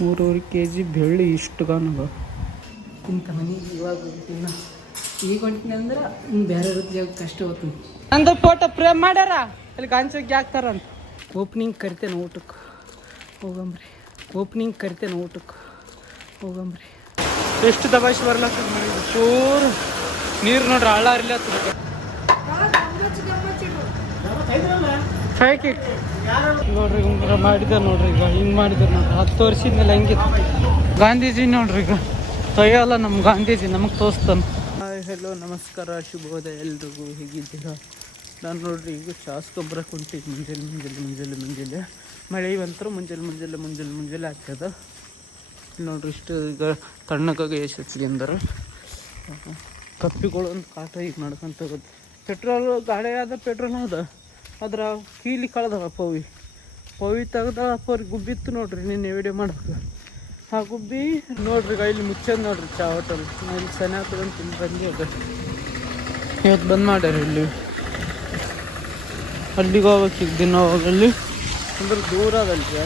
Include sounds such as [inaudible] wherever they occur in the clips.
ಮೂರುವರೆ K G ಬೆಳ್ಳಿ ಇಷ್ಟು ಕಾಣದ ಇಂಥ ಮನೆಗೆ ಇವಾಗ ಇನ್ನ ಈಗ ಹೊಂಟಿನ ಅಂದ್ರೆ ಬೇರೆ ರೀತಿ ಕಷ್ಟ ಹೋಗ್ತೀನಿ ನಂದು ಫೋಟೋ ಪ್ರೇಮ್ ಮಾಡ್ಯಾರ? ಅಲ್ಲಿ ಗಾಂಚಕ್ಕೆ ಹಾಕ್ತಾರಂತ. ಓಪನಿಂಗ್ ಕರಿತೇನೆ ಊಟಕ್ಕೆ. ಹೋಗಂಬ್ರಿ. ಓಪನಿಂಗ್ ಕರಿತೇನೆ ಊಟಕ್ಕೆ. ಹೋಗಂಬ್ರಿ. ಎಷ್ಟು ದಬಾಯಿಸಿ ಬರ್ಲಕ್ಕ ಚೂರು. ನೀರು ನೋಡ್ರಿ ಹಳ್ಳ ಇರ್ಲತ್ತದ ಪ್ಯಾಕೆಟ್ ನೋಡ್ರಿ ಹಿಂಗ ಮಾಡಿದ ನೋಡ್ರಿ ಈಗ, ಹಿಂಗ್ ಮಾಡಿದ ನೋಡ್ರಿ. ಹತ್ತು ವರ್ಷದ ಮೇಲೆ ಹಂಗಿತ್ತು? ಗಾಂಧೀಜಿ ನೋಡ್ರಿ ಈಗ. ತೊಯ್ಯಲ್ಲ ನಮ್ಮ ಗಾಂಧೀಜಿ, ನಮಗೆ ತೋರಿಸ್ತಾನೆ. ಹೆಲೋ ನಮಸ್ಕಾರ, ಶುಭೋದಯ ಎಲ್ರಿಗೂ ಹೇಗಿದ್ದೀರಾ? ನಾನು ನೋಡ್ರಿ ಈಗ ಶಾಸಕೊಬ್ಬರ ಕುಂಟಿ ಮುಂಜಾನೆ ಮುಂಜಾನೆ ಮುಂಜಾನೆ ಮುಂಜಾನೆ. ಮಳೆ ಬಂತರ ಮುಂಜಾನೆ ಮುಂಜಾನೆ ಮುಂಜಾನೆ ಮುಂಜಾನೆ ಆಗ್ತದ. ನೋಡ್ರಿ ಇಷ್ಟು ಈಗ ತಣ್ಣಗಾಗಿ ಎಷ್ಟು ಅಂದರು. ಕಪ್ಪಿಗಳು ಒಂದು ಕಾಟ ಈಗ ನಡ್ಕೊಂತ ಪೆಟ್ರೋಲ್ ಗಾಡಿ ಆದ ಪೆಟ್ರೋಲ್ ಅದ ಅದ್ರ ಕೀಲಿ ಕಳೆದವ ಪವಿ. ಪವಿ ತೆಗ್ದಾಳ ಅವ್ರಿಗೆ ಗುಬ್ಬಿತ್ತು ನೋಡ್ರಿ, ನಿನ್ನೆ ವಿಡಿಯೋ ಮಾಡ್ಬೇಕು ಆ ಗುಬ್ಬಿ ನೋಡ್ರಿ ಇಲ್ಲಿ ಮುಚ್ಚೋದು ನೋಡ್ರಿ ಚಾ ಹೋಟೆಲ್ ಇಲ್ಲಿ ಸನಿ ತಿಂದು ಬಂದು ಇವತ್ತು ಬಂದ್ ಮಾಡ್ಯಾರ ಇಲ್ಲಿ. ಅಲ್ಲಿಗೆ ಹೋಗ್ಬೇಕು ಈಗ ದಿನ ಹೋಗಲ್ಲಿ ಅಂದ್ರೆ ದೂರ ಅದಲ್ರಿ.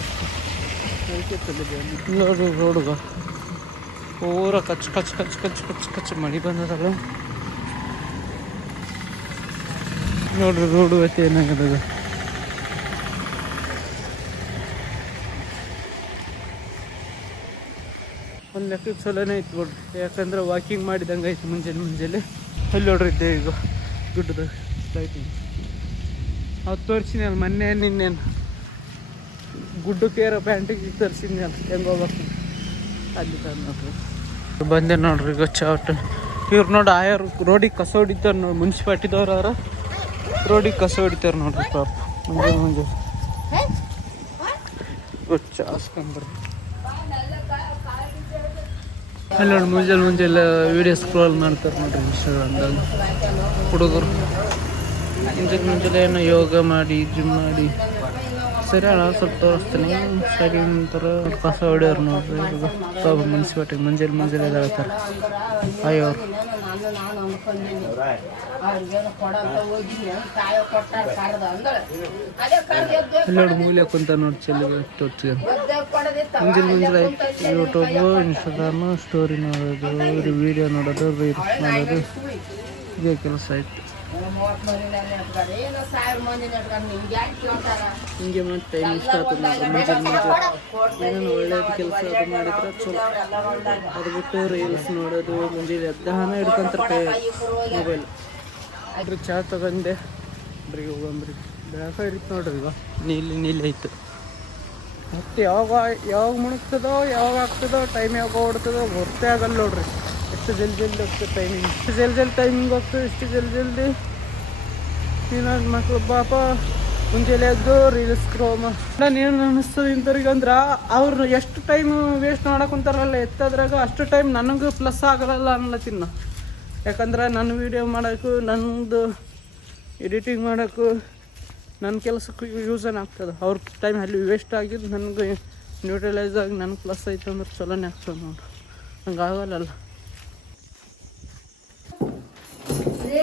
ಅದಕ್ಕೆ ತಲೆಗೆ. ನೋಡ್ರಿ ರೋಡ್ಗ ಪೂರ ಕಚ್ ಕಚ್ ಕಚ್ ಕಚ್ ಕಚ್ ಕಚ್ ಮಳೆ ಬಂದದಲ್ಲ. ನೋಡ್ರಿ ರೋಡು ಐತೆ ಏನಾಗದ ಒಂದು ಲೆಕ್ಕ ಚಲೋನೇ ಐತೆ ನೋಡ್ರಿ. ಯಾಕಂದ್ರೆ ವಾಕಿಂಗ್ ಮಾಡಿದಂಗೆ ಐತೆ ಮುಂಜಾನೆ ಮುಂಜಾನೆ. ಅಲ್ಲಿ ನೋಡ್ರಿ ಇದ್ದೆ ಈಗ ಗುಡ್ಡದ ಲೈಟಿಂಗ್ ಅವ್ರು ತೋರಿಸಿನಿ ಅಲ್ಲಿ ಮೊನ್ನೆ ನಿನ್ನೇನು ಗುಡ್ಡಕ್ಕೆ ಏರೋ ಪ್ಯಾಂಟಿಗೆ ತರಿಸಿದ್ನಿ ಅಲ್ಲಿ ಹೆಂಗೆ ಹೋಗ್ಬೇಕು? ಅಲ್ಲಿ ನೋಡ್ರಿ. ಬಂದೆ ನೋಡ್ರಿ ಈಗ ಇವ್ರು ನೋಡಿ ಆಯಾರು ರೋಡಿಗೆ ಕಸ ಹೊಡಿತಾರೆ ನೋಡಿ, ಮುನ್ಸಿಪಾಲ್ಟಿದವ್ರು ರೋಡಿಗೆ ಕಸ ಹೊಡಿತಾರೆ ನೋಡ್ರಿ ಪಾಪ. ಮುಂಜಾನೆ ಮುಂಜಾನೆ ಚಾಸ್ಕೊಂಡ್ರಿ. ಅಲ್ಲಿ ನೋಡಿ, ಮುಂಜಾನೆ ಮುಂಜಾನೆ ವಿಡಿಯೋ ಸ್ಕ್ರೋಲ್ ಮಾಡ್ತಾರೆ ನೋಡ್ರಿ ಇನ್ಸ್ಟಾಗ್ರಾಮ್ದಾಗ ಹುಡುಗರು. ಮುಂಜಾನೆ ಮುಂಜಾನೆ ಏನೋ ಯೋಗ ಮಾಡಿ ಜಿಮ್ ಮಾಡಿ. ಸರಿ ಅಣ್ಣ ಸ್ವಲ್ಪ ತೋರಿಸ್ತೀನಿ. ಸರಿ ನಂತರ ಕಸ ಹೊಡೆಯೋರು ನೋಡ್ರಿ ಮುನ್ಸಿಪಾಲ್ಟಿ ಮುಂಜಾನೆ ಮುಂಜಾನೆ ಹೇಳ್ತಾರೆ ಅಯ್ಯೋ ಅವ್ರು ಎದ್ದು ನೋಡಿ ಮೂಲೆ ಕುಂತ ನೋಡಿ ಚೆಲ್ಲಿ ತೋರಿಸಿ ಮುಂಜಾನೆ ಮುಂಜಾನೆ ಯೂಟ್ಯೂಬ್ ಇನ್ಸ್ಟಾಗ್ರಾಮು ಸ್ಟೋರಿ ನೋಡೋದು ವಿಡಿಯೋ ನೋಡೋದು ರೀಲ್ಸ್ ನೋಡೋದು. ಇದೇ ಕೆಲಸ ಆಯ್ತು. ಹಿಂಗೆ ಮತ್ತೆ ಟೈಮ್ ಇಷ್ಟ ಆಗ್ತದೆ ನೋಡ್ರಿ ಮುಂಜಾನೆ ಏನೇನು ಒಳ್ಳೇದು ಕೆಲಸ ಅದು ಮಾಡಿದ್ರೆ ಚಲೋ. ಅದು ಬಿಟ್ಟು ರೀಲ್ಸ್ ನೋಡೋದು ಮುಂಜಾನೆ ಎದ್ದಾನ ಹಿಡ್ಕೊಂತಾರೆ ಮೊಬೈಲ್ ಅದ್ರ ಚಾ ತಗೊಂಡೆ. ಬ್ರಿ ಹೋಗಂಬ್ರಿ ಬೇಕ ಹಿಡಿತು ನೋಡ್ರಿ ಈಗ ನೀಲಿ ನೀಲಿ ಐತೆ. ಮತ್ತೆ ಯಾವಾಗ ಯಾವಾಗ ಮುಣಗ್ತದೋ ಯಾವಾಗ ಆಗ್ತದೋ ಟೈಮ್ ಯಾವಾಗ ಓಡ್ತದೋ ಗೊತ್ತೇ ಆಗಲ್ಲ ನೋಡ್ರಿ. ಎಷ್ಟು ಜಲ್ದಿ ಜಲ್ದಿ ಹೋಗ್ತದೆ ಟೈಮಿಂಗ್ ಎಷ್ಟು ಜಲ್ದಿ ಜಲ್ದಿ ಟೈಮಿಂಗ್ ಹೋಗ್ತದೆ, ಇಷ್ಟು ಜಲ್ದಿ ಜಲ್ದಿ. ಇನ್ನೊಂದು ಮಕ್ಕಳು ಪಾಪ ಮುಂಜಾನೆ ಎದ್ದು ರೀಲ್ಸ್ ಕ್ರೋಮ ಅನಿಸ್ತದೆ ಇಂಥವ್ರಿಗೆ ಅಂದ್ರೆ ಅವ್ರು ಎಷ್ಟು ಟೈಮ್ ವೇಸ್ಟ್ ಮಾಡಕ್ಕೆ ಕುಂತಾರಲ್ಲ, ಎತ್ತದ್ರಾಗ ಅಷ್ಟು ಟೈಮ್ ನನಗೂ ಪ್ಲಸ್ ಆಗಲ್ಲ ಅನ್ಲತ್ತಿನ ಯಾಕಂದ್ರೆ ನನ್ನ ವೀಡಿಯೋ ಮಾಡೋಕ್ಕೂ ನನ್ನದು ಎಡಿಟಿಂಗ್ ಮಾಡೋಕ್ಕೂ ನನ್ನ ಕೆಲಸಕ್ಕೂ ಯೂಸನ್ ಆಗ್ತದೆ. ಅವ್ರ ಟೈಮ್ ಅಲ್ಲಿ ವೇಸ್ಟ್ ಆಗಿದ್ದು ನನಗೆ ನ್ಯೂಟ್ರಲೈಸ್ ಆಗಿ ನನಗೆ ಪ್ಲಸ್ ಐತೆ ಅಂದ್ರೆ ಚಲೋನೇ ಆಗ್ತದೆ ನೋಡು. ಹಂಗೆ ಬಂದೆ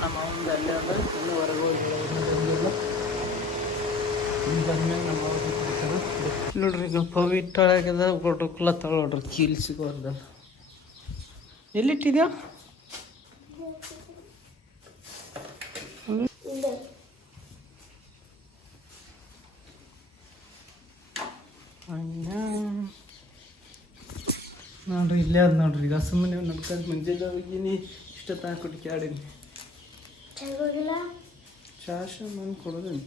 ನಮ್ಮ ಅವ್ನದು ಅಲ್ಲೇ ಅದ ಇನ್ನೂ ನಮ್ಮ ನೋಡ್ರಿ ಈಗ ಪವಿ ತಳಗದ ಕುಲ ತಳ ನೋಡ್ರಿ ಕೀಲ್ ಸಿಗೋರ್ದಲ್ಲ ಎಲ್ಲಿಟ್ಟಿದ್ಯಾ ನೋಡ್ರಿ ಇಲ್ಲೇ ಅದ ನೋಡ್ರಿ ಈಗ ಸುಮ್ಮನೆ ನಡ್ಕೊಂಡು ಮುಂಜಾನೆ ಹೋಗಿನಿ ಇಷ್ಟೊತ್ತ ಕೊಟ್ಟು ಕುಡಿಕಾಡೀನಿ ಚಾಶ ನಾನು ಕೊಡೋದೇನು?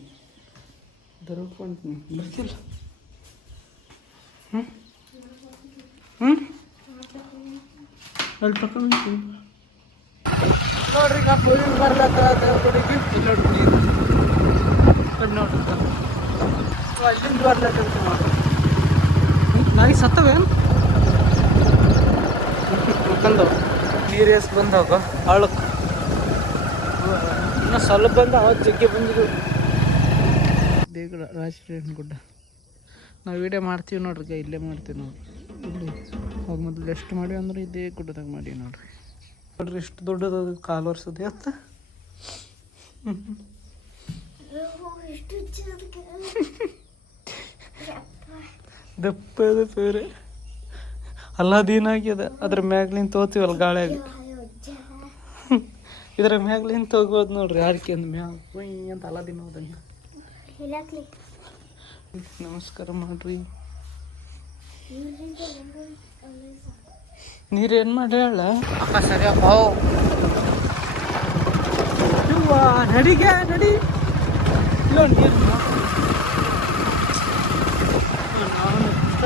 ದರ್ಕೊಂತೀನಿ ಬರ್ತಿಲ್ಲ. ಹ್ಞೂ ಹ್ಞೂ ಅಲ್ಲಿ ತಗೊಂಡು ನೋಡ್ರಿ ಪೂರಿ ಬರ್ಲತ್ತ ದೇವ್ರಗುಡಿಗೆ ಇಲ್ಲಿ ನೋಡ್ರಿ ಅಲ್ಲಿಂದ ಬರ್ಲತ್ತ ನಾಯಿ ಸತ್ತವೇನು? ಮಕ್ಕಂದವ ನೀರೇಸ್ ಬಂದಾವ ಬಂದಾಗ ಆಳಕ್ಕೆ ಇನ್ನು ಸ್ವಲ್ಪ ಬಂದ ಅವತ್ತು ಜಗ್ಗಿ ಬಂದಿದ್ದು ದೇಗುಲ ರಾಜಕೀಯ ಗುಡ್ಡ. ನಾವು ವೀಡಿಯೋ ಮಾಡ್ತೀವಿ ನೋಡ್ರಿ ಇಲ್ಲೇ ಮಾಡ್ತೀವಿ ನಾವು. ಇಲ್ಲಿ ಹೋಗಿ ಮೊದಲು ಎಷ್ಟು ಮಾಡೀವಿ ಅಂದ್ರೆ ಇದೇ ಗುಡ್ಡದಾಗ ಮಾಡಿ ನೋಡ್ರಿ. ನೋಡ್ರಿ ಎಷ್ಟು ದೊಡ್ಡದ ಕಾಲು ವರ್ಷದ ಅತ್ತ ದಪ್ಪ ಪೇರೆ. ಅಲ್ಲಾದೀನ್ ಆಗ್ಯದ ಅದ್ರ ಮ್ಯಾಗ್ಲಿನ್ ತೋತೀವಲ್ಲ ಗಾಳಿಯಾಗ. [laughs] ಇದ್ರ ಮ್ಯಾಗ್ಲಿನ್ ತೋಗೋದ್ ನೋಡ್ರಿ ಯಾರಕ್ಕೆ ಅಂದ ಮ್ಯಾಗ. ಅಂತ ಅಲ್ಲಾದೀನ್ ಹೋದಂಗ ನಮಸ್ಕಾರ ಮಾಡ್ರಿ. ನೀರೇನ್ ಮಾಡಿ ಹೇಳ ಅಕ್ಕ ಸರಿ ನಡಿಗೆ ನಡಿ ಇಲ್ಲ ನೀರು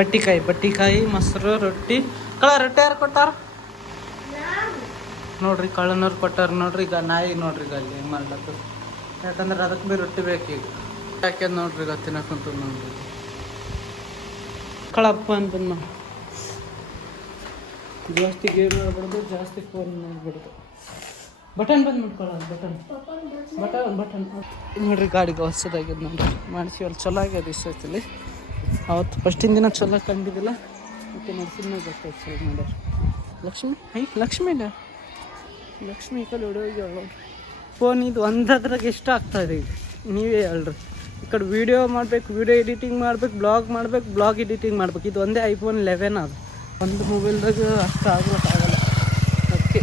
ಬಟ್ಟಿಕಾಯಿ ಬಟ್ಟಿಕಾಯಿ, ಮೊಸರು, ರೊಟ್ಟಿ. ಕಳ, ರೊಟ್ಟಿ ಯಾರು ಕೊಟ್ಟಾರ? ನೋಡ್ರಿ, ಕಳ್ಳನವ್ರು ಕೊಟ್ಟಾರ. ನೋಡ್ರಿ, ಈಗ ನಾಯಿ ನೋಡ್ರಿ ಈಗ ಅಲ್ಲಿ ಹೆಂಗೆ ಯಾಕಂದ್ರೆ ಅದಕ್ಕೆ ಭೀ ರೊಟ್ಟಿ ಬೇಕು ಈಗ. ಯಾಕೆ ನೋಡ್ರಿ ಈಗ ತಿನ್ನಕ್ಕಂತ ನೋಡ್ರಿ. ಕಳಪ್ಪ ಅಂತ ನಾವು ಜಾಸ್ತಿ ಗೇಮ್ ಆಡ್ಬಾರ್ದು ಜಾಸ್ತಿ ಫೋನ್ ನೋಡ್ಬಾರ್ದು ಬಟನ್ ಬಂದು ಮಾಡ್ಕೊಳ್ಳ ಬಟನ್. Button button. ನೋಡ್ರಿ ಗಾಡಿಗೆ ಹೊಸದಾಗ್ಯದ ನೋಡ್ರಿ. ಮಾಡಿಸಿ, ಅಲ್ಲಿ ಚಲೋ ಆಗ್ಯದ ಇಷ್ಟೊತ್ತಲ್ಲಿ ಅವತ್ತು ಫಸ್ಟಿನ ದಿನ ಚಲೋ ಕಂಡಿದ್ದಿಲ್ಲ. ಮತ್ತು ನಡ್ಸಿದ್ಮೇಲೆ ಗೊತ್ತಾಯ್ತು ಚಲೋ ಮಾಡ್ಯಾರ. ಲಕ್ಷ್ಮಿ? ಐ ಲಕ್ಷ್ಮಿ ಇಲ್ಲ ಲಕ್ಷ್ಮಿ ಕಡೆ ಹೊಡೋಗಿ ಫೋನ್ ಇದು ಒಂದದ್ರಾಗ ಎಷ್ಟು ಆಗ್ತಾ ಇದೆ ಈಗ? ನೀವೇ ಹೇಳ್ರಿ. ಈ ಕಡೆ ವಿಡಿಯೋ ಮಾಡ್ಬೇಕು ವಿಡಿಯೋ ಎಡಿಟಿಂಗ್ ಮಾಡ್ಬೇಕು ಬ್ಲಾಗ್ ಮಾಡ್ಬೇಕು ಬ್ಲಾಗ್ ಎಡಿಟಿಂಗ್ ಮಾಡ್ಬೇಕು. ಇದು ಒಂದೇ ಐಫೋನ್ ಲೆವೆನ್ ಅದು. ಒಂದು ಮೊಬೈಲ್ದಾಗ ಅಷ್ಟು ಆಗ್ಲಿಕ್ಕಾಗಲ್ಲ ಅದಕ್ಕೆ.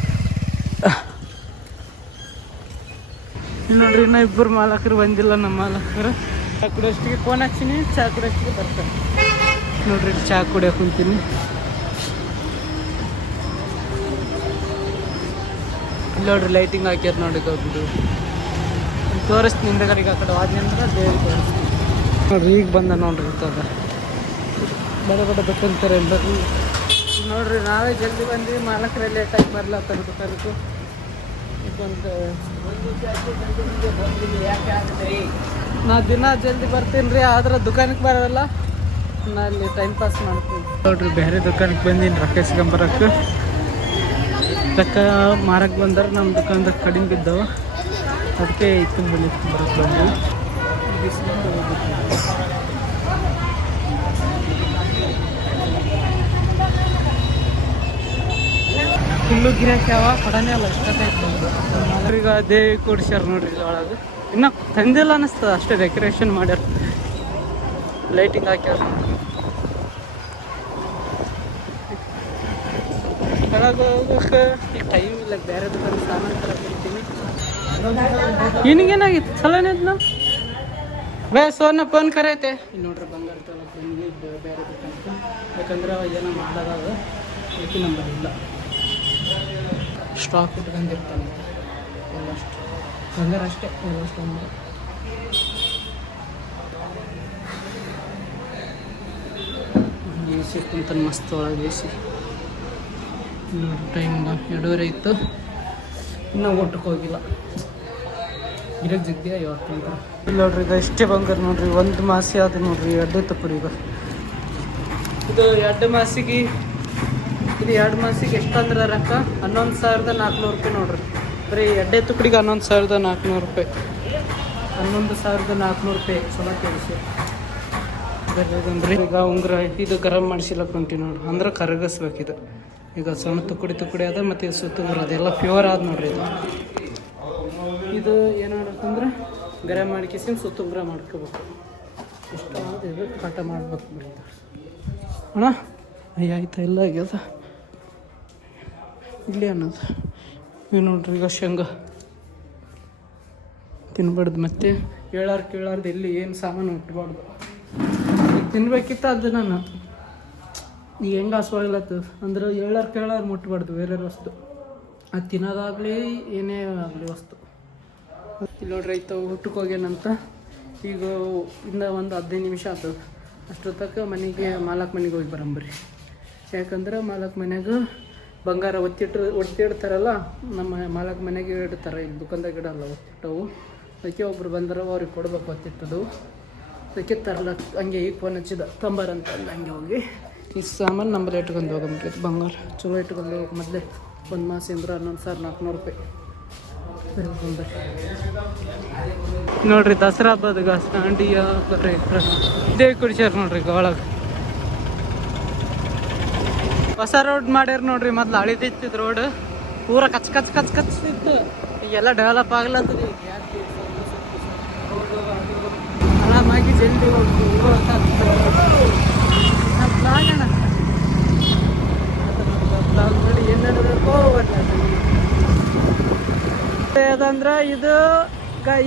ಇಲ್ಲ ನೋಡ್ರಿ ಇನ್ನೂ ಇಬ್ಬರು ಮಾಲಕರು ಬಂದಿಲ್ಲ ನಮ್ಮ ಮಾಲಕರು. ಚಾ ಕುಡಿಯೋಷ್ಟಿಗೆ ಫೋನ್ ಹಚ್ಚಿನಿ ಚಾ ಕುಡಿಯೋಷ್ಟಿಗೆ ಬರ್ತಾರೆ ನೋಡ್ರಿ, ಚಾ ಕುಡಿಯೋಕೆ ಕುಂತೀನಿ. ನೋಡ್ರಿ ಲೈಟಿಂಗ್ ಹಾಕ್ಯಾರ ನೋಡಿ ಹೋಗ್ಬಿಟ್ಟು ತೋರಿಸ್ತೀನಿ ಹಿಂದಗಡೆಗೆ ಆ ಕಡೆ ಆದ್ನಂತರ ದೇವ್ರಿಗೆ ತೋರಿಸ್ತೀನಿ. ನೋಡ್ರಿ, ಈಗ ಬಂದ ನೋಡ್ರಿ ಇರ್ತದ. ಬಡ ಬಡ ಬೇಕಂತಾರೆ ಎಲ್ಲರೂ. ನೋಡ್ರಿ, ನಾವೇ ಜಲ್ದಿ ಬಂದ್ವಿ ಮಾಲಕರೇ ಲೇಟಾಗಿ ಬರ್ಲತ್ತಾರ ದುಕಾನಕ್ಕೂ ಒಂದು ನಾ ದಿನ ಜಲ್ದಿ ಬರ್ತೀನಿ ರೀ ಆದ್ರೆ ದುಕಾನಕ್ಕೆ ಬರೋಲ್ಲ. ನಾ ಅಲ್ಲಿ ಟೈಮ್ ಪಾಸ್ ಮಾಡ್ತೀನಿ. ನೋಡ್ರಿ ಬೇರೆ ದುಕಾನಕ್ಕೆ ಬಂದೀನಿ ರೊಕ್ಕ ಇಸ್ಕೊಂಬರಕ್ಕೆ ರೊಕ್ಕ ಮಾರಕ್ಕೆ ಬಂದ್ರೆ ನಮ್ಮ ದುಕಾನ್ದಾಗ ಕಡಿಮೆ ಬಿದ್ದವ. ಅದಕ್ಕೆ ಇತ್ತು ಬರಕ್ಕೆ ಬಂದ್ವಿ ಇಸ್ಕೊಂಡು ಫುಲ್ಲು ಗಿರಾಕಿ ಅವ ಕಡನೆ ಅಲ್ಲ ಇಷ್ಟೊತ್ತಾಯ್ತು ಈಗ ದೇವಿ ಕೊಡ್ಸ್ಯಾರ ನೋಡ್ರಿ ಒಳಗೆ ಇನ್ನ ತಂದಿಲ್ಲ ಅನಿಸ್ತದ, ಅಷ್ಟೇ ಡೆಕೋರೇಷನ್ ಮಾಡ್ಯಾರ. ಲೈಟಿಂಗ್ ಹಾಕ್ಯಾರ. ಈಗ ಟೈಮ್ ಇಲ್ಲ, ಬೇರೆ ಬೇ ಸೋನ ಫೋನ್ ಕರೈತೆ. ನೋಡ್ರಿ ಬಂಗಾರ ಯಾಕಂದ್ರೆ ಏನೋ ಮಾಡೋದಾಗ ಅದಕ್ಕೆ ನಂಬರ್ ಇಲ್ಲ. ಸ್ಟಾಕ್ ಇಟ್ಕೊಂಡಿರ್ತಾನೆ ಎಲ್ಲಷ್ಟು ಬಂಗಾರ ಅಷ್ಟೇ ಎಲ್ಲಷ್ಟು ಒಂದು. ಎ ಸಿ ಕುಂತಾನೆ ಮಸ್ತ್ ಒಳಗೆ ಎ ಸಿ. ಟೈಮ್ ಎರಡೂವರೆ ಇತ್ತು ಇನ್ನೂ ಊಟಕ್ಕೆ ಹೋಗಿಲ್ಲ. ಗಿರಕ್ ಜಗ್ಗಿ ಇವತ್ತು ಅಂತ. ಇಲ್ಲಿ ನೋಡ್ರಿ ಈಗ ಇಷ್ಟೇ ಬಂಗಾರ ನೋಡ್ರಿ ಒಂದು ಮಾಸಿ ಆದ ನೋಡ್ರಿ ಎರಡೇ ತಪ್ಪರಿ ಈಗ. ಇದು ಎರಡು ಮಾಸಿಗೆ ಇದು ಎರಡು ಮಾಸಿಗೆ ಎಷ್ಟು ಅಂದ್ರೆ ರೊಕ್ಕ? ಹನ್ನೊಂದು ಸಾವಿರದ ನಾಲ್ಕುನೂರು ರೂಪಾಯಿ ನೋಡ್ರಿ. ಬರೀ ಎಡ್ಡೆ ತುಕಡಿಗೆ ಹನ್ನೊಂದು ಸಾವಿರದ ನಾಲ್ಕುನೂರು ರೂಪಾಯಿ. ಹನ್ನೊಂದು ಸಾವಿರದ ನಾಲ್ಕುನೂರು ರೂಪಾಯಿ ಚಲೋ ಕೇಳಿಸಿ. ಈಗ ಉಂಗುರ ಇದು ಗರಂ ಮಾಡಿಸಿಲ್ಲ ಕುಂಟಿ ನೋಡ್ರಿ. ಅಂದ್ರೆ ಕರಗಿಸ್ಬೇಕಿದು ಈಗ ಸಣ್ಣ ತುಕಡಿ ತುಕಡಿ ಅದ ಮತ್ತು ಇದು ಸುತ್ತುಂಗ್ರ ಅದೆಲ್ಲ ಪ್ಯೂರ್ ಆದ ನೋಡ್ರಿ ಇದು. ಇದು ಏನಾಗತ್ತಂದ್ರೆ ಗರಂ ಸುತ್ತ ಉಂಗುರ ಮಾಡ್ಕೋಬೇಕು. ಇಷ್ಟ ಇದು ಕಟ ಮಾಡ್ಬೇಕು ಅಣ್ಣ, ಅಯ್ಯ, ಆಯ್ತಾ? ಇಲ್ಲ ಆಗ್ಯದ? ಇಲ್ಲಿ ಅನ್ನೋದು. ಇವು ನೋಡ್ರಿ ಈಗ ಶೇಂಗಾ. ತಿನ್ಬಾರ್ದು ಮತ್ತೆ. ಹೇಳಾರ್ ಕೇಳಾರ್ದು ಎಲ್ಲಿ ಏನು ಸಾಮಾನು ಇಟ್ಬಾರ್ದು ತಿನ್ಬೇಕಿತ್ತು ಅದು ನಾನು ಈಗ ಹೆಂಗೆ ಹಸುವಾಗ್ಲತ್ತು ಅಂದ್ರೆ ಹೇಳಾರ್ ಕೇಳಾರ್ ಮುಟ್ಬಾರ್ದು ಬೇರೆ ವಸ್ತು. ಅದು ತಿನ್ನೋದಾಗಲಿ ಏನೇ ಆಗಲಿ ವಸ್ತು. ಇಲ್ಲಿ ನೋಡ್ರಿ ಆಯ್ತು, ಊಟಕ್ಕೆ ಹೋಗ್ಯಾನಂತ. ಈಗ ಇಂದ ಒಂದು ಹದಿನೈದು ನಿಮಿಷ ಆತು. ಅಷ್ಟೊತ್ತಕ್ಕೆ ಮನೆಗೆ ಮಾಲಕ್ ಮನೆಗೆ ಹೋಗಿ ಬರಂಬ್ರಿ. ಯಾಕಂದ್ರೆ ಮಾಲಕ್ ಮನ್ಯಾಗ ಬಂಗಾರ ಒತ್ತಿಟ್ಟು ಒತ್ತಿಡ್ತಾರಲ್ಲ, ನಮ್ಮ ಮಾಲಕ್ ಮನೆಗೆ ಇಡ್ತಾರೆ, ಇಲ್ಲಿ ದುಕಾನ್ದಾಗ ಇಡಲ್ಲ ಒತ್ತಿಟ್ಟವು. ಅದಕ್ಕೆ ಒಬ್ರು ಬಂದ್ರೆ, ಅವ್ರಿಗೆ ಕೊಡ್ಬೇಕು ಒತ್ತಿಟ್ಟದು ಅದಕ್ಕೆ ತರಲ್ಲ ಹಂಗೆ ಈಗ ಫೋನ್ ಹಚ್ಚಿದ, ತಂಬಾರ ಅಂತ ಹಂಗೆ ಹೋಗಿ. ಈ ಸಾಮಾನು ನಂಬಲ್ಲಿ ಇಟ್ಕೊಂಡು ಹೋಗಂಬ್ರಿ ಬಂಗಾರ. ಚಲೋ ಇಟ್ಕೊಂಡು ಹೋಗಕ್ಕೆ ಮೊದಲೇ. ಒಂದು ಮಾಸ ಅಂದ್ರೆ ಹನ್ನೊಂದು ಸಾವಿರ ನಾಲ್ಕುನೂರು ರೂಪಾಯಿ. ನೋಡ್ರಿ, ದಸರಾ ಹಬ್ಬದಾಗ ಆಂಡಿಯಾ ಬರ್ರಿ ದೇವಿ ಕುಡಿಸ್ಯಾರ ನೋಡ್ರಿ, ಒಳಗೆ. ಹೊಸ ರೋಡ್ ಮಾಡ್ಯಾರ ನೋಡ್ರಿ, ಮೊದ್ಲು ಹಳಿದಿತ್ತಿದ್ ರೋಡ್ ಪೂರ ಕಚ್ ಕಚ್ ಕಚ್ ಕಚ್ ಇತ್ತು. ಈಗೆಲ್ಲ ಡೆವಲಪ್ ಆಗ್ಲತ್ತದ ಈಗ. ಆರಾಮಾಗಿ ಜಲ್ದಿ ಹೋಗ್ತೀವಿ. ಅದಂದ್ರೆ ಇದು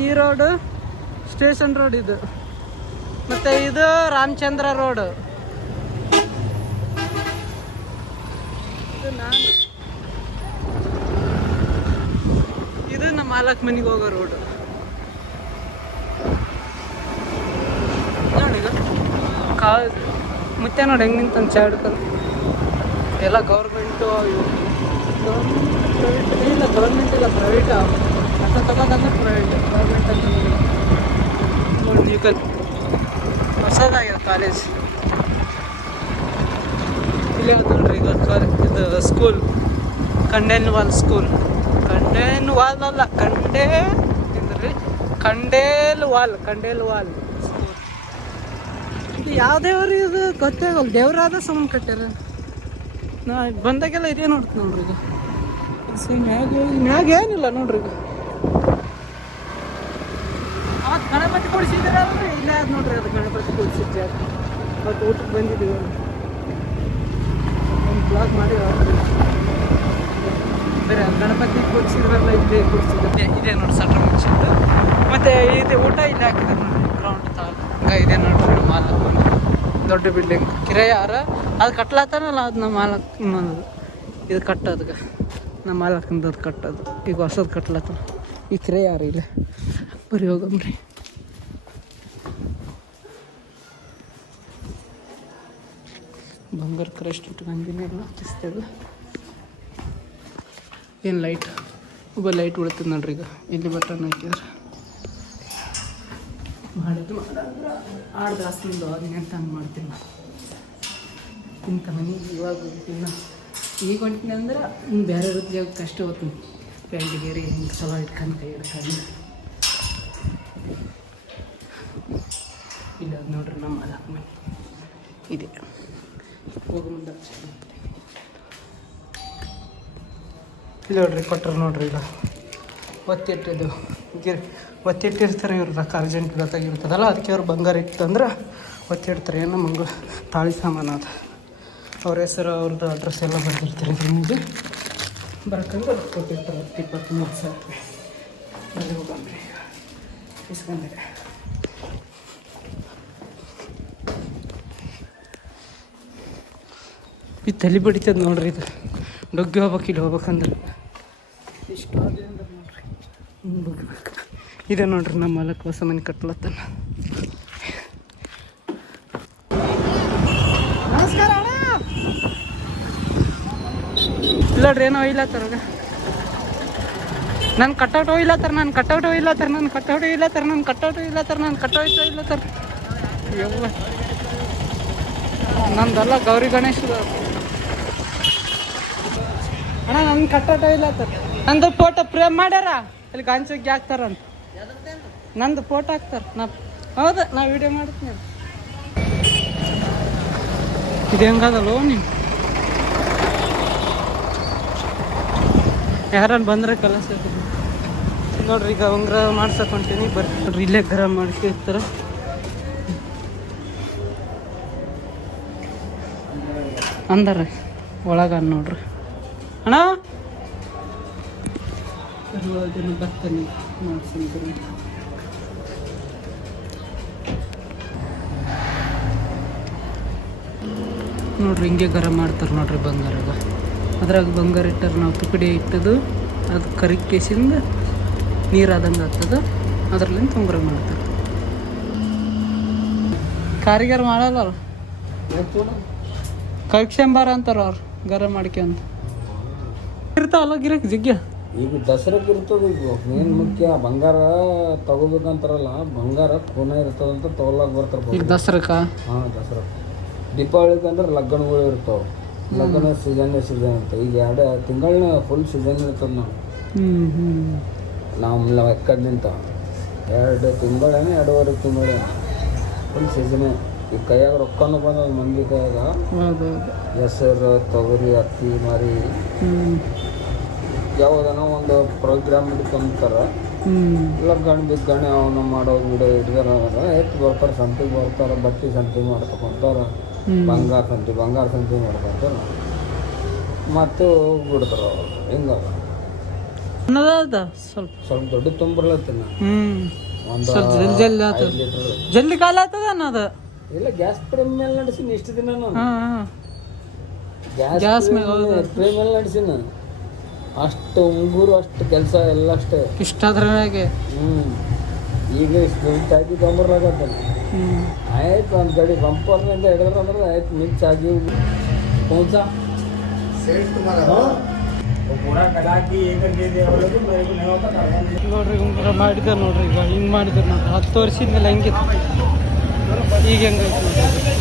ಈ ರೋಡ್ ಸ್ಟೇಷನ್ ರೋಡ್ ಇದು. ಮತ್ತೆ ಇದು ರಾಮಚಂದ್ರ ರೋಡ್ ನಾನು. ಇದು ನಮ್ಮ ನಾಲ್ಕು ಮನೆಗೆ ಹೋಗೋ ರೋಡ್ ನೋಡಿ ಕಾ ಮುತ್ತೆ ನೋಡಿ ಹೆಂಗೆ ನಿಂತ ಚಾಡ್ಕೊಂಡು ಎಲ್ಲ ಗೌರ್ಮೆಂಟು ಇಲ್ಲ ಗೌರ್ಮೆಂಟ್ ಇಲ್ಲ ಪ್ರೈವೇಟ್ ಅಂತ ತಗೋದಂದ್ರೆ ಪ್ರೈವೇಟ್ ಗೌರ್ಮೆಂಟ್ ಅಂತ ಹೊಸದಾಗಿದೆ ಕಾಲೇಜ್ ಇಲ್ಲೇ ನೋಡ್ರಿ ಈಗ ಇದು ಸ್ಕೂಲ್ ಕಂಡೇನ್ ವಾಲ್ ಸ್ಕೂಲ್ ಕಂಡೇನ್ ವಾಲ್ ಅಲ್ಲ ಕಂಡೇ ರೀ ಕಂಡೇಲ್ ವಾಲ್ ಕಂಡೇಲ್ ವಾಲ್ ಸ್ಕೂಲ್ ಇದು ಯಾವ ದೇವ್ರಿ ಇದು? ಗೊತ್ತೇ ಆಗಲ್ಲ. ದೇವ್ರಾದ ಸುಮ್ಮನೆ ಕಟ್ಟ್ಯಾರ ನಾ ಬಂದಾಗೆಲ್ಲ ಇದೇ ನೋಡ್ತೀನಿ ನೋಡ್ರಿ ಈಗ. ಮ್ಯಾಗ ಮ್ಯಾಗ ಏನಿಲ್ಲ ನೋಡ್ರಿ ಈಗ. ಗಣಪತಿ ಕೊಡಿಸಿದ್ರಲ್ರಿ ಇಲ್ಲೇ ಅದು ನೋಡ್ರಿ ಅದು ಗಣಪತಿ ಕೊಡಿಸಿದ್ದೆ. ಮತ್ತು ಊಟಕ್ಕೆ ಬಂದಿದ್ದೀವಿ. ಬ್ಲಾಗ್ ಮಾಡಿ ಬೇರೆ ಗಣಪತಿ ಕೂರಿಸಿದ್ರಲ್ಲ ಇಲ್ಲೇ ಕೂರಿಸಿದ್ರೆ ಇದೆ ನೋಡಿ ಸಟ್ರ ಮುಚ್ಚಿದ್ದು. ಮತ್ತೆ ಇದು ಊಟ ಇಲ್ಲಿ ಹಾಕಿದ್ರು ಗ್ರೌಂಡ್ ತಾಗ ಇದೆ ನೋಡ್ರಿ ಮನೆ. ದೊಡ್ಡ ಬಿಲ್ಡಿಂಗ್ ಕಿರಾಯಾರ ಅದು ಕಟ್ಲಾತಾನಲ್ಲ ಅದು ನಮ್ಮ ಮಾಲಕ್ ಇದು ಕಟ್ಟೋದಕ್ಕೆ ನಮ್ಮ ಮಾಲಕ್ಕಿಂದ ಅದು ಕಟ್ಟೋದು. ಈಗ ಹೊಸದು ಕಟ್ಲತ್ತ ಈ ಕಿರಾಯಾರ ಇಲ್ಲ? ಬರೀ ಹೋಗಮ್ರಿ ಬಂಗಾರ ಕ್ರಸ್ಟ್ ಇಟ್ಕೊಂಡಿಲ್ಲ ಹಚ್ಚಿಸ್ತೇವೆ ಏನು ಲೈಟ್ ಒಬ್ಬ ಲೈಟ್ ಉಳಿತದೆ ನೋಡ್ರಿ ಈಗ. ಇಲ್ಲಿ ಬಟನ್ ಹಾಕಿದ್ರೆ ಮಾಡೋದು ಆಡ್ ಆರು ದಾಸ್ಲಿಂದ ಅದನ್ನ ಅಂತ ಹಂಗೆ ಮಾಡ್ತೀನಿ ಇಂಥ ಮನೆ ಇವಾಗ ಹೋಗ್ತೀನಿ ಈಗ ಹೊಂಟಿನಿ ಅಂದ್ರೆ ಇನ್ನು ಬೇರೆ ರೀತಿಯಾಗಿ ಕಷ್ಟ ಹೋಗ್ತೀನಿ ಪ್ಯಾಂಟಿಗೇರಿ ಹಿಂಗೆ ಚಲೋ ಇಟ್ಕೊಂತ ಇಡ್ಕೊಂಡು ಇಲ್ಲ ಅದು ನೋಡ್ರಿ ನಮ್ಮ ನಾಲ್ಕು ಮನೆ ಇದೆ ಹೋಗೋ ಮುಂದೆ ಇಲ್ಲಿ ನೋಡ್ರಿ ಕೊಟ್ಟರು ನೋಡ್ರಿ ಈಗ. ಒತ್ತಿಟ್ಟಿದ್ದು. ಗಿರ್, ಒತ್ತಿಟ್ಟಿರ್ತಾರೆ ಇವ್ರು ರೊಕ್ಕ ಅರ್ಜೆಂಟ್ ಬೇಕಾಗಿರ್ತದಲ್ಲ ಅದಕ್ಕೆ ಅವ್ರು ಬಂಗಾರ ಇತ್ತಂದ್ರೆ ಒತ್ತಿಡ್ತಾರೆ. ಏನು ಮಂಗ ತಾಳಿ ಸಾಮಾನು ಅದು. ಅವ್ರ ಹೆಸರು ಅವ್ರದ್ದು ಅಡ್ರೆಸ್ ಎಲ್ಲ ಬರ್ತಿರ್ತಾರೆ ನಿಮಗೆ. ಬರ್ಕೊಂಡು ರೊಕ್ಕ ಹತ್ತು ಇಪ್ಪತ್ತು ಸಾವಿರ ರೂಪಾಯಿ ಇಸ್ಕೊಂಡೆ ಈ ತಲೆ ಬಡಿತದ ನೋಡ್ರಿ ಇದು. ಡೊಗ್ಗಿ ಹೋಗ್ಬೇಕು, ಇಲ್ಲಿ ಹೋಗ್ಬೇಕಂದ್ರೆ ಇಷ್ಟು ಆದ್ರೆ ಅಂದ್ರೆ ನೋಡ್ರಿ ಹಿಂಗೆ ಹೋಗ್ಬೇಕು ಇದೆ ನೋಡ್ರಿ ನಮ್ಮ ಹೊಲಕ್ಕೆ ಹೊಸ ಮನೆ ಕಟ್ಲತ್ತಾನ. ಇಲ್ಲಡ್ರಿ, ಏನೋ ಒಯ್ಲತ್ತಾರ ನನ್ನ ಕಟ್ಟೌಟ್ ಒಯ್ಲತ್ತಾರ ನಾನು ಕಟ್ಟೌಟ್ ಒಯ್ಲತ್ತಾರ ನನ್ನ ಕಟ್ಟೌಟ್ ಒಯ್ಲತ್ತಾರ ನನ್ನ ಕಟ್ಟೌಟ್ ಒಯ್ಲತ್ತಾರ ನಾನು ಕಟ್ಟೌಟ್ ಒಯ್ಲತ್ತಾರ ಯವ್ವ. ನಂದಲ್ಲ ಗೌರಿ ಗಣೇಶ ಅಣ್ಣ ನನ್ನ ಕಟ್ಟೋಟ ಇಲ್ಲ ನಂದು ಫೋಟೋ ಪ್ರೇಮ್ ಮಾಡ್ಯಾರ? ಇಲ್ಲಿ ಗಾಂಚಕ್ಕೆ ಹಾಕ್ತಾರಂತ ನಂದು ಫೋಟೋ ಹಾಕ್ತಾರ. ನಾ ಹೌದು, ನಾ ವಿಡಿಯೋ ಮಾಡ್ತೀನಿ ಇದು ಹೆಂಗದಲ್ಲೋ ನೀನು? ಯಾರನ್ನು ಬಂದ್ರೆ ಕಲಸ ನೋಡ್ರಿ, ಈಗ ಉಂಗ್ರ ಮಾಡ್ಸಕ್ ಹೊಂಟೀನಿ ಬರ್ರಿ ನೋಡ್ರಿ, ಇಲ್ಲೇ ಗರ ಮಾಡ್ಸಿರ್ತಾರ ಅಂದಾರ, ಒಳಗ ನೋಡ್ರಿ. ಅಣ್ಣ? ಬರ್ತಾನೆ. ಮಾಡ್ಸಿದ್ರು ನೋಡ್ರಿ ಹಿಂಗೆ ಗರ ಮಾಡ್ತಾರೆ ನೋಡ್ರಿ ಬಂಗಾರಾಗ. ಅದ್ರಾಗ ಬಂಗಾರ ಇಟ್ಟಾರ ನಾವು ತುಕಡಿ ಇಟ್ಟದು ಅದು ಕರಿಕೇಸಿಂದ ನೀರು ಆದಂಗೆ ಆಗ್ತದ ಅದ್ರಲ್ಲಿಂದ ಉಂಗುರ ಮಾಡ್ತಾರೆ. ಕಾರಿಗಾರ ಮಾಡಲ್ಲ ಅವ್ರು? ಕೈಕ್ಷಂಬಾರ ಅಂತಾರ ಅವ್ರು ಗರಂ ಮಾಡ್ಕೊಂತ ಇರ್ತಾವಲ್ಲ ಗಿರಕ್ ಜಿಗ್ಯ ಈಗ ದಸರಾಕ್ಕೆ ಇರ್ತದ ಈಗ ಮೇನ್ ಮುಖ್ಯ ಬಂಗಾರ ತಗೋಬೇಕಂತಾರಲ್ಲ ಬಂಗಾರ ಖೂನ ಇರ್ತದಂತ ತಗೊಳಕ್ ಬರ್ತಾರ ಈಗ ದಸರಾಕ ಹಾಂ ದಸರಾ ದೀಪಾವಳಿಗೆ ಅಂದ್ರೆ ಲಗ್ನಗಳು ಇರ್ತಾವೆ. ಲಗ್ನ ಸೀಸನ್ ಸೀಸನ್ ಅಂತ ಈಗ ಎರಡು ತಿಂಗಳನ್ನ ಫುಲ್ ಸೀಸನ್ ಇರ್ತದೆ ನಾವು. ನಮ್ಮ ಲೆಕ್ಕದ ನಿಂತ. ಎರಡು ತಿಂಗಳೇನೆ ಎರಡೂವರೆ ತಿಂಗಳ ಫುಲ್ ಸೀಸನೇ ಈ ಕೈಯಾಗ ರೊಕ್ಕನೂ ಬಂದದ ಮಂದಿ ಕೈಯಾಗ. ಹೆಸರು ತೊಗರಿ ಹತ್ತಿ ಮರಿ. ಯಾವುದನೋ ಒಂದು ಪ್ರೋಗ್ರಾಮ್ ಇಟ್ಕೊಂತಾರ ಲಗ್ನ ಬಿಗ್ಗಣೆ ಅವನು ಮಾಡೋ ಬಿಡೋ ಹಿಡ್ದಾರ ಎತ್ತು ಬರ್ತಾರೆ ಸಂತಿಗೆ ಬರ್ತಾರೆ ಬಟ್ಟೆ ಸಂತಿ ಮಾಡ್ಕೊತಾರ ಹ್ಮ್. ಬಂಗಾರ ಸಂತಿ ಬಂಗಾರ ಸಂತಿ ಮಾಡ್ಕೊಂತ ಮತ್ತು ಬಿಡ್ತಾರ ಅವ್ರು ಅನ್ನೋದ ಸ್ವಲ್ಪ. ಸ್ವಲ್ಪ ದೊಡ್ಡ ತುಂಬಿರ್ಲತ್ತಿನ ಒಂದು ಜಲ್ದಿ ಕಾಲ ಆತದ ಅನ್ನೋದು? ಇಲ್ಲ ಗ್ಯಾಸ್ ಪ್ರೇಮ್ ಮೇಲೆ ನಡೆಸಿನಿ ಇಷ್ಟು ದಿನ ಗ್ಯಾಸ್ ಮೇಲೆ ಹೌದು. ಮೇಲೆ ನಡೆಸಿನ ಅಷ್ಟು ಉಂಗುರು ಅಷ್ಟು ಕೆಲಸ ಎಲ್ಲ ಅಷ್ಟೇ. ಇಷ್ಟಾದ್ರಾಗೆ ಹ್ಞೂ ಈಗ ಇಷ್ಟು ಆಗಿ ತೊಂಬರ್ಲಾಗತ್ತಾನೆ ಆಯ್ತು ಒಂದು ಗಡಿ ಬಂಪರ್ನಿಂದ ಹಿಡಿದ್ರೆ ಅಂದ್ರೆ ಆಯ್ತು ಮಿಂಚ್ ಆಗಿ. ನೋಡ್ರಿ ಉಂಗುರ ಮಾಡಿದ ನೋಡ್ರಿ ಈಗ ಹಿಂಗ್ ಮಾಡಿದ್ರು ನೋಡ್ರಿ. ಹತ್ತು ವರ್ಷದ ಮೇಲೆ ಹೆಂಗಿತ್ತು ಈಗ ಹೆಂಗೈತೆ ನೋಡ್ರಿ?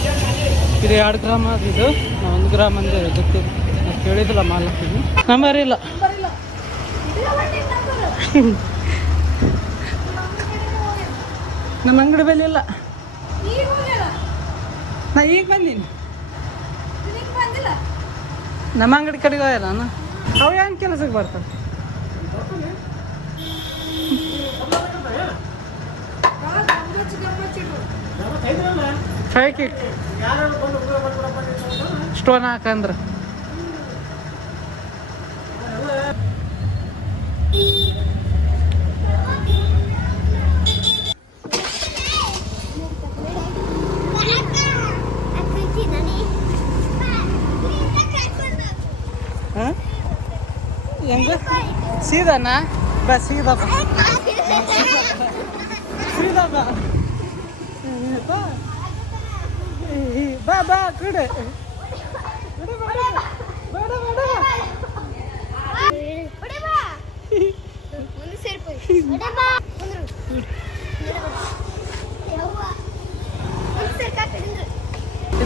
ಇದು ಎರಡು ಗ್ರಾಮ್ ಅದು ಇದು ಒಂದು ಗ್ರಾಮ್ ಅಂದ್ರೆ ಗೊತ್ತಿಲ್ಲ. ನಾ ಕೇಳಿದಿಲ್ಲ ಮಾಲಕ್ಕಿಗೆ ನಂಬರ್ ಇಲ್ಲ. ನಮ್ಮ ಅಂಗಡಿ ಬೆಲೆ ಇಲ್ಲ. ನಾ ಈಗ ಬಂದೀನಿ. ನಮ್ಮ ಅಂಗಡಿ ಕಡೆಗೆ ಹೋಯಲ್ಲ ನಾನು. ಅವು ಹೆಂಗೆ ಕೆಲಸಕ್ಕೆ ಬರ್ತಾವೆ? ಫ್ರೈ ಕಿಟ್ ಸ್ಟೋನ್ ಹಾಕಂದ್ರ ಹಾಂ ಹೆಂಗ ಸೀದಾನಾ ಬಾ ಸೀದಾ ಬಾ ಸೀದಾ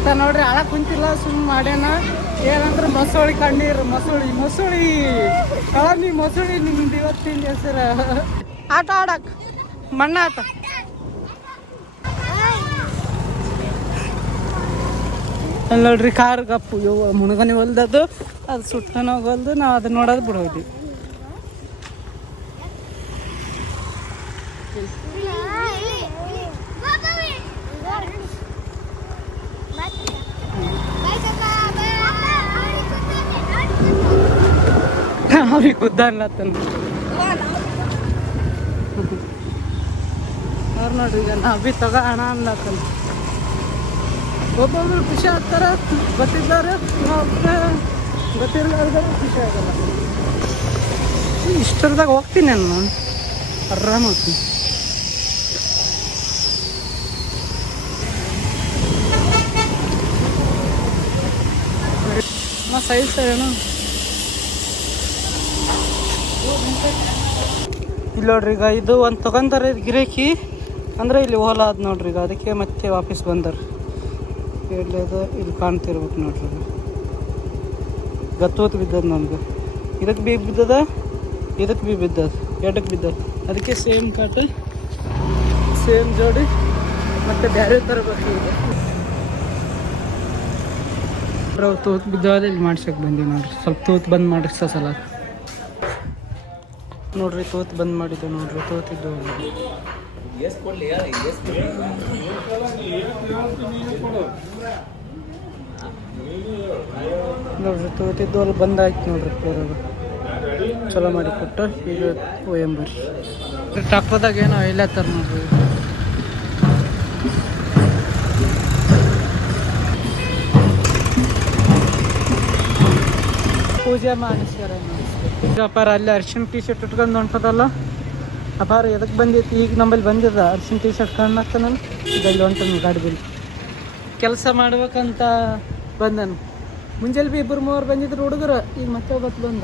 ಇತ್ತ ನೋಡ್ರಿ ಹಳ ಕುಂತಿಲ್ಲ, ಸುಮ್ ಮಾಡ್ಯಾನ. ಏನಂದ್ರೆ ಮಸೂಳಿ ಕಣ್ಣೀರು, ಮಸೂಳಿ ಮಸೂಳಿ. ಕಳನಿ ಮಸೂಳಿ, ನಿಮ್ದು ಇವತ್ತಿನ ಹೆಸರ. ಆಟ ಆಡಕ್ ಮಣ್ಣಾಟ ಆಟ. ನೋಡ್ರಿ, ಕಾರ್ ಗಪ್ಪು. ಮುಣಗನಿ ಹೊಲ್ದದು ಅದು ಸುಟ್ಕೊಂಡು ಹೋಗಲ್ದು, ನಾವು ಅದನ್ನ ನೋಡೋದು ಬಿಡೋದು. ಅನ್ಲತ್ತನ ಅವ್ರು ನೋಡ್ರಿ ಈಗ ನಾ ಬಿ ತಗೋ ಹಣ ಅನ್ಲತ್ತನ ಒಬ್ಬೊಬ್ರು ಖುಷಿ ಆಗ್ತಾರ ಗೊತ್ತಿದ್ದಾರೆ ಗೊತ್ತಿರ್ಲಾರ್ದಾರ ಖುಷಿ ಆಗಲ್ಲ. ಇಷ್ಟರದಾಗ ಹೋಗ್ತೀನಿ ನಾನು. ಆರಾಮ ಹೋಗ್ತೀನಿ. ನಾ ಸೈಜ್ ಏನು ಇಲ್ಲಿ ನೋಡ್ರಿ ಈಗ ಇದು ಒಂದು ತಗೊಂಡರೆ ಗಿರೇಕಿ. ಅಂದ್ರೆ ಇಲ್ಲಿ ಹೊಲ ಆದ ನೋಡ್ರಿ ಈಗ, ಅದಕ್ಕೆ ಮತ್ತೆ ವಾಪಸ್ ಬಂದಾರ. ಎಲ್ಲಿ ಅದು ಇಲ್ಲಿ ಕಾಣ್ತಿರ್ಬೇಕು ನೋಡ್ರಿ. ಗತ್ತೋತ್ ಬಿದ್ದದ ನಮ್ಗೆ ಇದಕ್ಕೆ ಬಿ ಬಿದ್ದದ? ಇದಕ್ಕೆ ಬಿ ಬಿದ್ದದ. ಎಡಕ್ಕೆ ಬಿದ್ದದ. ಅದಕ್ಕೆ ಸೇಮ್ ಕಾಟ, ಸೇಮ್ ಜೋಡಿ, ಮತ್ತೆ ಬೇರೆ ತರಬೇಕು ಈಗ ತೋತ್ ಬಿದ್ದಾದ ಇಲ್ಲಿ ಮಾಡ್ಸಕ್ಕೆ ಬಂದೀವಿ ನೋಡ್ರಿ. ಸ್ವಲ್ಪ ತೋತ್ ಬಂದು ಮಾಡಿಸ್ತಾ ಸಲ. ನೋಡ್ರಿ, ತೋತ್ ಬಂದ್ ಮಾಡಿದ್ದು ನೋಡ್ರಿ, ತೋತಿದ್ದು ನೋಡ್ರಿ, ತೋತಿದ್ದು ಅಲ್ಲಿ ಬಂದಾಯ್ತು ನೋಡ್ರಿ ಪೂರ ಚಲೋ ಮಾಡಿ ಕೊಟ್ಟು, ಈಗ ಒಯ್ಯಂಬರ್ರಿ ಟಕ್ಕೋದಾಗ ಏನೋ ಐಲತ್ತಾರ ನೋಡ್ರಿ. ಪೂಜೆ ಮಾಡಿಸ್ಯಾರ ಈಗ ಅಪ್ಪಾರ ಅಲ್ಲಿ ಅರ್ಶಿನ ಟೀ ಶರ್ಟ್ ಇಟ್ಕೊಂಡು ಹೊಂಟದಲ್ಲ? ಅಪಾರ ಎದಕ್ಕೆ ಬಂದಿತ್ತು ಈಗ ನಮ್ಮಲ್ಲಿ ಬಂದಿದ್ದ ಅರ್ಶಿನ ಟೀ ಶರ್ಟ್ ಕಾಣತ್ತ ನಾನು ಇಲ್ಲಿ ಹೊಂಟನು ಗಾಡಿ ಕೆಲಸ ಮಾಡ್ಬೇಕಂತ ಬಂದನು. ಮುಂಜಾನೆ ಬಿ ಇಬ್ಬರು ಮೂವರು ಬಂದಿದ್ರು ಹುಡುಗರು. ಈಗ ಮತ್ತೆ ಒಬ್ಬತ್ತು ಬಂದ.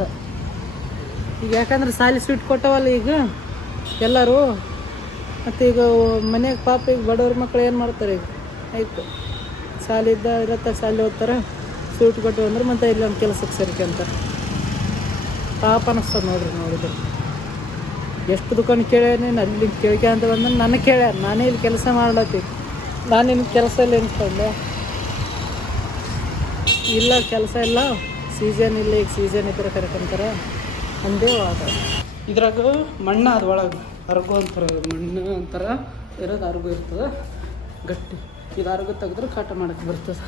ಈಗ ಯಾಕಂದ್ರೆ ಸಾಲಿ ಸ್ವೀಟ್ ಕೊಟ್ಟವಲ್ಲ ಈಗ. ಎಲ್ಲರೂ. ಮತ್ತು ಈಗ ಮನೆಗೆ ಪಾಪ ಈಗ ಬಡವ್ರ ಮಕ್ಳು ಏನು ಮಾಡ್ತಾರೆ ಈಗ? ಆಯಿತು. ಸಾಲಿ ಇದ್ದ ಇರತ್ತ, ಸಾಲಿ ಓದ್ತಾರೆ ಸ್ವೀಟ್ ಕೊಟ್ಟು ಅಂದ್ರೆ ಮತ್ತೆ ಇಲ್ಲಿ ಒಂದು ಕೆಲಸಕ್ಕೆ ಸೇರ್ಕೊಂತಾರೆ ಪಾಪ ಅನಿಸ್ತದೆ ನೋಡ್ರಿ ನೋಡಿದ್ರೆ. ಎಷ್ಟು ದುಕಾನ್ ಕೇಳೇನಿ ಅಲ್ಲಿ ಕೇಳಿಕೆ ಅಂತ ಬಂದ್ರೆ ನನಗೆ ಕೇಳ್ಯಾರ ನಾನೇ ಇಲ್ಲಿ ಕೆಲಸ ಮಾಡ್ಲತ್ತಿ. ನಾನು ಇನ್ನು ಕೆಲಸ ಇಲ್ಲ ಅನ್ಕೊಂಡೆ. ಇಲ್ಲ ಕೆಲಸ ಇಲ್ಲ. ಸೀಸನ್ ಇಲ್ಲ ಈಗ ಸೀಸನ್ ಇದ್ರೆ ಕರ್ಕೊಂತಾರೆ. ಅಂದೇ ಒಳಗೆ ಇದ್ರಾಗ ಮಣ್ಣು ಅದು ಒಳಗೆ. ಅರ್ಗು ಅಂತಾರೆ ಮಣ್ಣು ಅಂತಾರ ಇರೋದು ಅರ್ಗು ಇರ್ತದೆ. ಗಟ್ಟಿ. ಇದು ಅರ್ಗು ತೆಗೆದ್ರೆ ಕಾಟ ಮಾಡೋಕ್ಕೆ ಬರ್ತದೆ.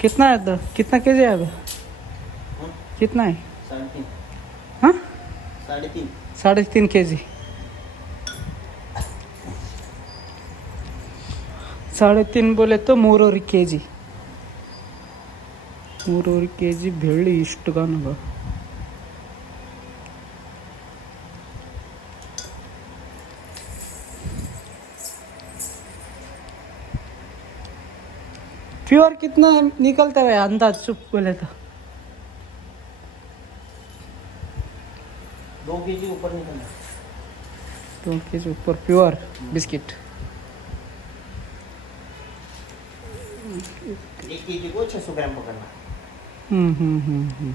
ಕಿತ್ನ ಅದು? ಕಿತ್ನ ಕೆ ಜಿ ಅದು? ಕಿತ್ನಾ है साढ़े तीन हाँ साढ़े तीन साढ़े तीन के जी ಸಾಡೆ ತಿನ್ ಬೋಲೆ ತೋ ಮೂರುವರೆ ಕೆ ಜಿ ಮೂರುವರೆ ಕೆ ಜಿ ಬೆಳ್ಳಿ ಇಷ್ಟು ಗಾನಗ प्योर कितना निकलता है अंदाज चुप बोले तो दो के जी ऊपर निकलना दो के जी ऊपर प्योर बिस्किट एक के जी को छः सौ ग्राम पकड़ना हम्म हम्म हम्म हम्म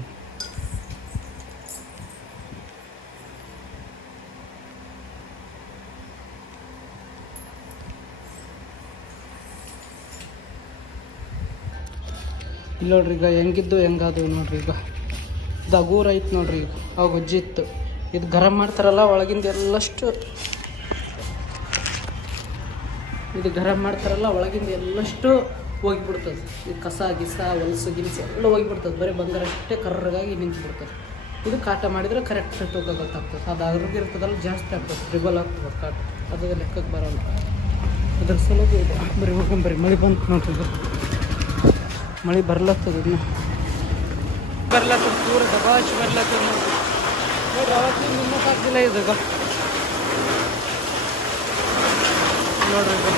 ಇಲ್ಲಿ ನೋಡ್ರಿ ಈಗ ಹೆಂಗಿದ್ದು ಹೆಂಗಾದವು ನೋಡ್ರಿ ಈಗ ಇದು ಅಗೂರ್ ಐತೆ ನೋಡ್ರಿ ಈಗ ಅವಾಗ ಗೊಜ್ಜಿ ಇತ್ತು ಇದು ಗರಂ ಮಾಡ್ತಾರಲ್ಲ, ಒಳಗಿಂದ ಎಲ್ಲಷ್ಟು ಇದು ಗರಂ ಮಾಡ್ತಾರಲ್ಲ, ಒಳಗಿಂದ ಎಲ್ಲಷ್ಟು ಹೋಗಿಬಿಡ್ತದೆ. ಇದು ಕಸ, ಗಿಸ, ಹೊಲಸು ಗಿಲಸು ಎಲ್ಲ ಹೋಗಿಬಿಡ್ತದೆ. ಬರೀ ಬಂದರೆ ಅಷ್ಟೇ ಕರ್ರಗಾಗಿ ನಿಂತು ಬಿಡ್ತದೆ ಇದು ಕಾಟ ಮಾಡಿದರೆ ಕರೆಕ್ಟ್ ತೂಕ ಗೊತ್ತಾಗ್ತದೆ. ಅದು ಅದ್ರಿಗೆ ಇರ್ತದಲ್ಲ, ಜಾಸ್ತಿ ಆಗ್ತದೆ. ಟ್ರಿಬಲ್ ಆಗ್ತದೆ ಕಾಟ. ಅದು ಲೆಕ್ಕಕ್ಕೆ ಬರೋಲ್ಲ. ಅದ್ರ ಸಲುವಾಗಿ ಇದು ಬರೀ ಹೋಗಂಬರಿ ಮಳೆ ಬಂತು ನೋಡ್ತದೆ ಮಳೆ ಬರ್ಲತ್ತದ ಇನ್ನು. ಬರ್ಲತ್ತದ, ಪೂರ ದಬಾಚ್ ಬರ್ಲತ್ತದ ನೋಡ್ರಿ ಇದಾಗ ನೋಡ್ರಿ ಇದು.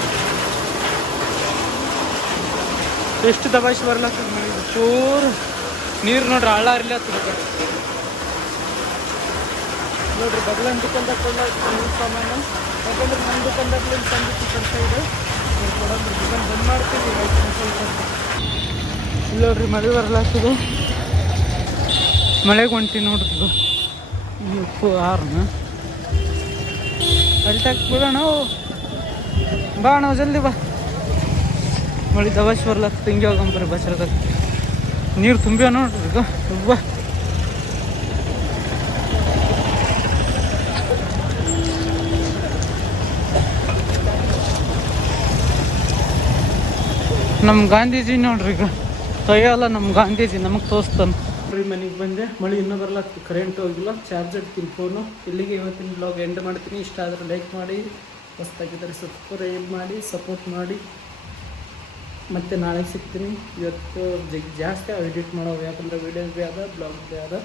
ಎಷ್ಟು ದಬಾಯಿಸಿ ಮಳೆ ಇದು ನೀರು ನೋಡ್ರಿ, ಹಳ್ಳ ಇರ್ಲತ್ತದ ಹತ್ತಿರ ನೋಡ್ರಿ, ಬಗ್ಲನ್ ದುಕಾನ್ದಾಗ ಕೊಳ್ಳ ಸಾಮಾನ. ಯಾಕಂದ್ರೆ ನಮ್ಮ ದುಕಾನ್ದಾಗ ತಂದಿತ್ತು ಕೊಡ್ತಾ ಇದೆ ಕೊಡಂದ್ರೆ ದುಕಾನ್ ಬಂದ್ ಮಾಡ್ತೀವಿ ನೋಡ್ರಿ, ಮಳೆ ಬರ್ಲಾಗ್ತದೆ ಮಳೆಗೆ ಹೊಂಟಿ ನೋಡ್ರಿ ಇದು ಉಪ್ಪು ಆರ್ನ ಅಲ್ಟಾಕ್ ಬಿಡೋಣ ಬಾ ಜಲ್ದಿ ಬಾ. ಮಳೆ ದವಾಶ್ ಬರ್ಲಾಗ್ತದೆ ಹಿಂಗೆ ಹೋಗಂಬ್ರಿ ಬಸ್ರದಾಗ. ನೀರು ತುಂಬ್ಯಾವ ನೋಡ್ರಿ ಈಗ. ಬಾ. ನಮ್ಮ ಗಾಂಧೀಜಿ ನೋಡ್ರಿ ಈಗ. ತೊಯ್ಯಲ್ಲ ನಮ್ಮ ಗಾಂಧೀಜಿ, ನಮಗೆ ತೋರಿಸ್ತಾನೆ. ನೋಡ್ರಿ, ಮನೆಗೆ ಬಂದೆ. ಮಳೆ ಇನ್ನೂ ಬರಲ್ಲ ಕರೆಂಟ್ ಹೋಗಿಲ್ಲ. ಚಾರ್ಜ್ ಇಡ್ತೀನಿ ಫೋನು ಇಲ್ಲಿಗೆ ಇವತ್ತಿನ ಬ್ಲಾಗ್ ಎಂಡ್ ಮಾಡ್ತೀನಿ. ಇಷ್ಟ ಆದರೆ ಲೈಕ್ ಮಾಡಿ ಹೊಸ್ತಾಗಿದ್ದರೆ ಸಬ್ಸ್ಕ್ರೈಬ್ ಮಾಡಿ ಸಪೋರ್ಟ್ ಮಾಡಿ. ಮತ್ತೆ ನಾಳೆ ಸಿಗ್ತೀನಿ. ಇವತ್ತು ಜಗ್, ಜಾಸ್ತಿ ಎಡಿಟ್ ಮಾಡೋ ಯಾಕಂದರೆ ವೀಡಿಯೋಸ್ ಭೀ ಅದ ಬ್ಲಾಗ್ ಭೀ ಅದ.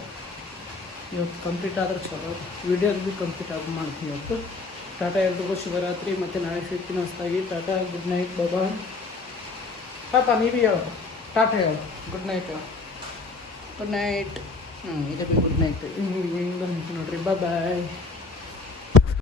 ಇವತ್ತು ಕಂಪ್ಲೀಟ್ ಆದ್ರೆ ಚಲೋ. ವೀಡಿಯೋಸ್ ಭೀ ಕಂಪ್ಲೀಟ್ ಆಗಿ ಮಾಡ್ತೀನಿ ಇವತ್ತು. ಟಾಟಾ ಎಲ್ರಿಗೂ ಶುಭರಾತ್ರಿ. ಮತ್ತು ನಾಳೆ ಸಿಗ್ತೀನಿ ಹೊಸ್ತಾಗಿ ಟಾಟಾ ಗುಡ್ ನೈಟ್ ಬಾಬಾ ಪಾಪ, ನೀವೇ ಹೇಳು ಟಾಟಾ ಹೇಳು ಗುಡ್ ನೈಟ್ ಹೇಳು ಗುಡ್ ನೈಟ್ ಹ್ಞೂ ಇದು ಗುಡ್ ನೈಟ್ ನೋಡ್ರಿ. ಬಾಯ್